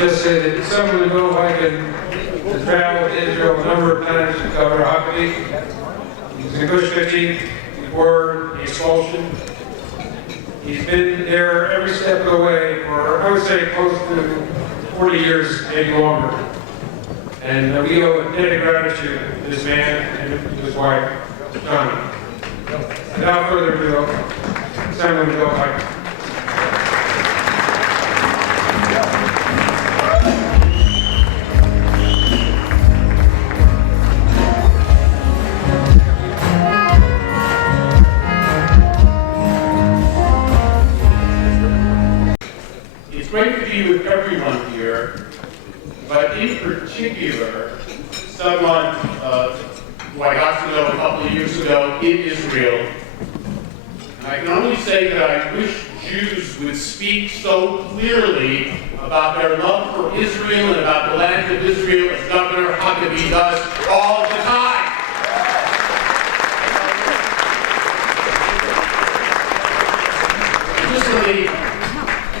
just say that Asmblymn Dov Hikind has traveled to Israel a number of times to cover Happy. He's in Gush Katif before the expulsion. He's been there every step of the way for, I would say, close to 40 years, maybe longer. And we owe a debt of gratitude to this man and to his wife, Johnny. Without further ado, Asmblymn Dov Hikind. It's great to be with everyone here, but in particular, someone who I got to know a couple of years ago in Israel. And I can only say that I wish Jews would speak so clearly about their love for Israel and about the land of Israel as Governor Huckabee does all the time. Just let me,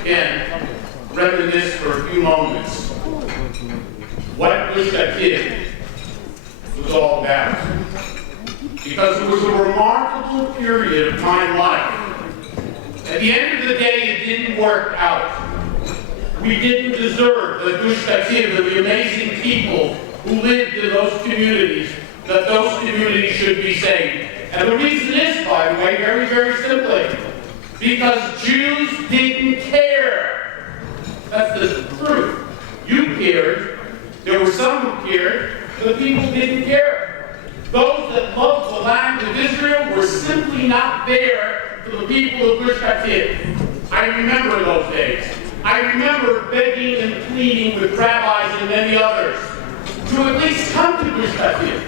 again, reminisce for a few moments what Gush Katif was all about. Because it was a remarkable period of my life. At the end of the day, it didn't work out. We didn't deserve the Gush Katif and the amazing people who lived in those communities, that those communities should be saved. And the reason is, by the way, very, very simply, because Jews didn't care. That's the truth. You cared. There were some who cared. The people didn't care. Those that loved the land of Israel were simply not there for the people of Gush Katif. I remember those days. I remember begging and pleading with rabbis and many others to at least come to Gush Katif,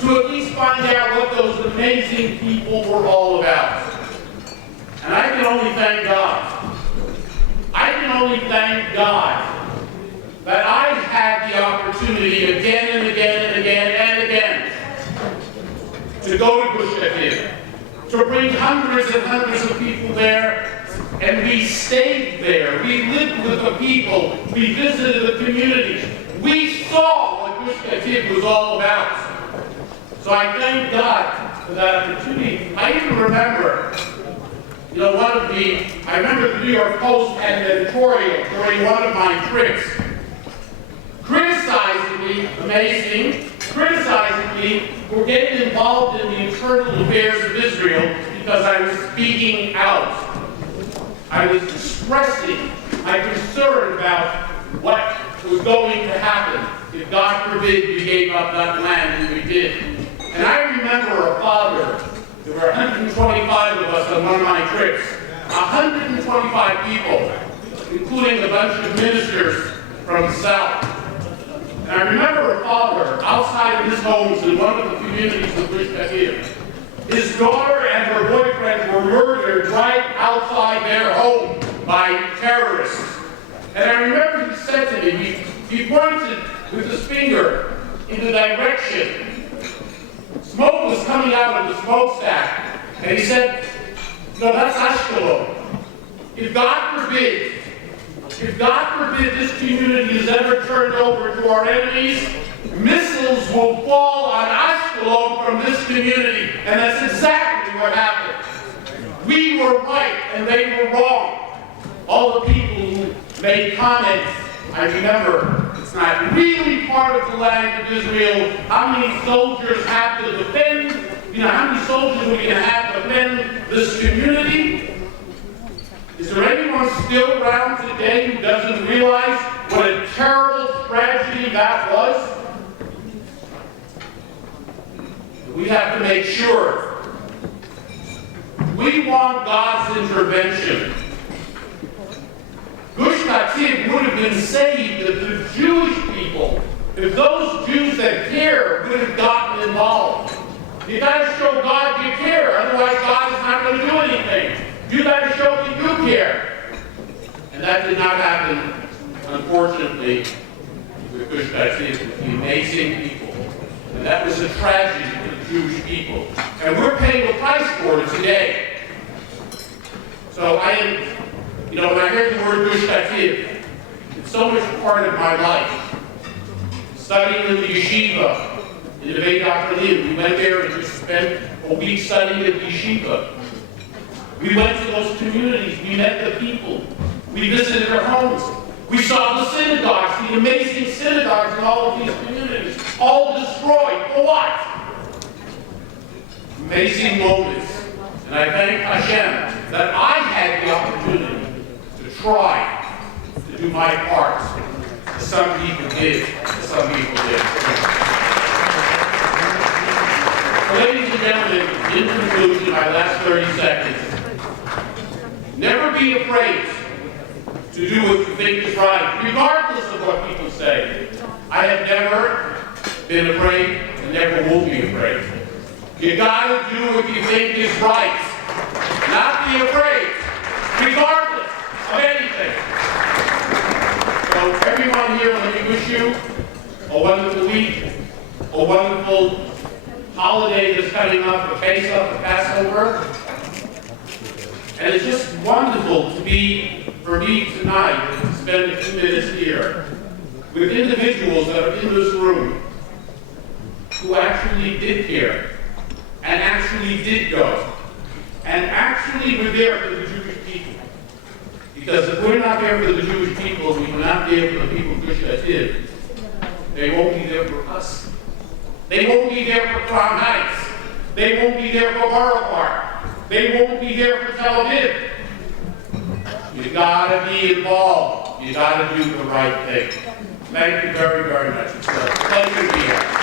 to at least find out what those amazing people were all about. And I can only thank God. I can only thank God that I had the opportunity again and again and again and again to go to Gush Katif, to bring hundreds and hundreds of people there, and we stayed there. We lived with the people. We visited the communities. We saw what Gush Katif was all about. So I thank God for that opportunity. I even remember, I remember the New York Post had an editorial during one of my trips, criticizing me for getting involved in the internal affairs of Israel because I was speaking out. I was expressing my concern about what was going to happen if, God forbid, we gave up that land, and we did. And I remember a father. There were 125 of us on one of my trips. 125 people, including a bunch of ministers from the South. And I remember a father outside of his homes in one of the communities of Gush Katif. His daughter and her boyfriend were murdered right outside their home by terrorists. And I remember he said to me, he pointed with his finger in the direction. Smoke was coming out of the smokestack. And he said, no, that's Ashkelon. If God forbid this community is ever turned over to our enemies, missiles will fall on Ashkelon from this community. And that's exactly what happened. We were right and they were wrong. All the people who made comments, I remember, it's not really part of the land of Israel. How many soldiers have to defend? How many soldiers are we going to have to defend this community? Is there anyone still around today who doesn't realize what a terrible tragedy that was? We have to make sure. We want God's intervention. Gush Katif would have been saved if the Jewish people, if those Jews that care would have gotten involved. You got to show God you care, otherwise God is not going to do anything. You got to show that you care. And that did not happen, unfortunately, with Gush Katif, with the amazing people. And that was a tragedy for the Jewish people. And we're paying the price for it today. So when I heard the word Gush Katif, It's so much part of my life. Studying in the yeshiva, in the Beit Hakalim, we went there and just spent a week studying at the yeshiva. We went to those communities, we met the people, we visited their homes. We saw the synagogues, the amazing synagogues in all of these communities, all destroyed. For what? Amazing moments. And I thank Hashem that I had the opportunity to try to do my part. Some people did, some people did. Ladies and gentlemen, in conclusion, my last 30 seconds. Never be afraid to do what you think is right, regardless of what people say. I have never been afraid and never will be afraid. You gotta do what you think is right. Not be afraid, regardless of anything. So everyone here, let me wish you a wonderful week, a wonderful holiday that's coming up, the Pesach, the Passover. And it's just wonderful to be, for me tonight, to spend a few minutes here with individuals that are in this room who actually did care, and actually did go, and actually were there for the Jewish people. Because if we're not there for the Jewish people, we will not be there for the people of Gush Etzion, they won't be there for us. They won't be there for Crown Heights. They won't be there for Borough Park. They won't be there for Tel Aviv. You gotta be involved. You gotta do the right thing. Thank you very, very much. It's a pleasure to be here.